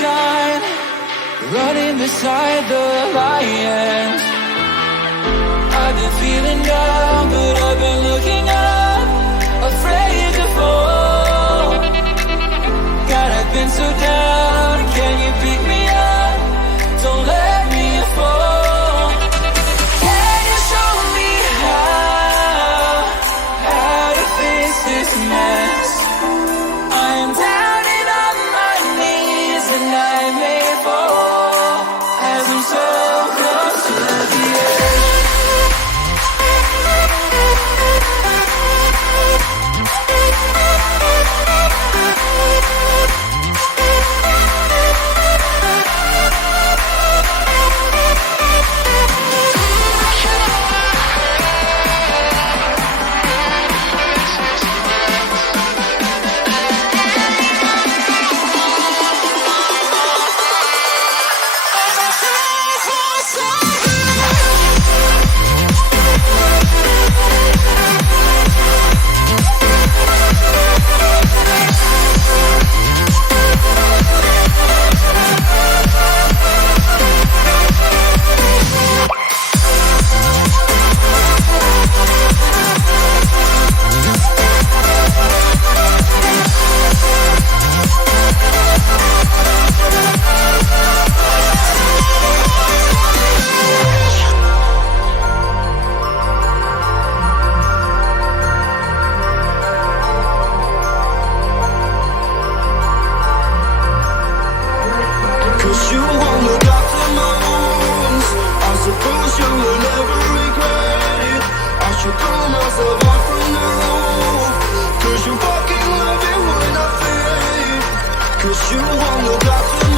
shine, running beside the lions. I've been feeling down, but I've been looking up, afraid to fall. God, I've been so down, can you pick me up? Don't let me fall. Can you show me how to face this mess? I am down and on my knees, and I may fall as I'm so close to the edge. Cause you won't look after my wounds. I suppose you will never regret it. I should throw myself out from the roof. Cause you fucking love it when I fade. Cause you won't look after